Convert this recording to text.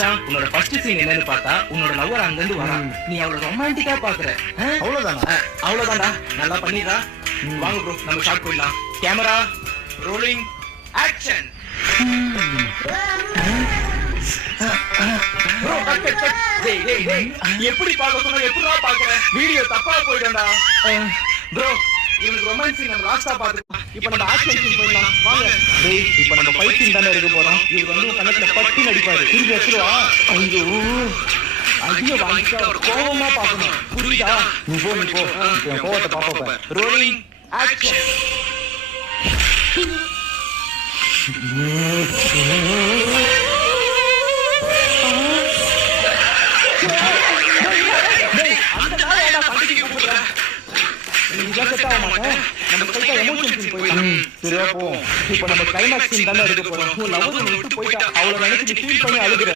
மச்சான் உன்னோட first scene என்னன்னு பார்த்தா உன்னோட லவர் அங்க இருந்து வரா, நீ அவளை ரொமான்டிக்கா பாக்குற. அவ்வளவுதானா? அவ்வளவுதான்டா, நல்லா பண்ணிடுறா. வாங்க ப்ரோ நம்ம ஷாட் போயிடலாம். Camera rolling action. Bro cut cut cut. டேய் டேய் டேய், எப்படி பார்க்க சொன்னா எப்படிடா பாக்குற? வீடியோ தப்பா போய்டா. ப்ரோ இவனுக்கு ரொமான்ஸ் சீன் நம்ம லாஸ்டா பாத்துக்கலாம். இப்போ நம்ம ஆக்ஷன் சீன் போயிடலாம் வாங்க. டேய் இப்போ நம்ம ஃபைட் சீன் தான எடுக்க போறோம். இது வந்து கண்ணத்துல பட்டி நடிப்பாரு. திருப்பி வச்சிருவா. ஐயோ ஐயோ வாங்கிட்டா ஒரு கோவமா பாக்கணும், புரியுதா? நீ போ என் கோவத்தை பாப்பா. Rolling action. அந்த நாளை ஏன்டா சண்டைக்கு கூப்பிடுற? சரியா போ. இப்ப நம்ம கிளைமாக்ஸ் சீன் தானே எடுக்க போறோம். லவ் விட்டு போயிட்டா அவளை நினைச்சு ஃபீல் பண்ணி அழுகுற.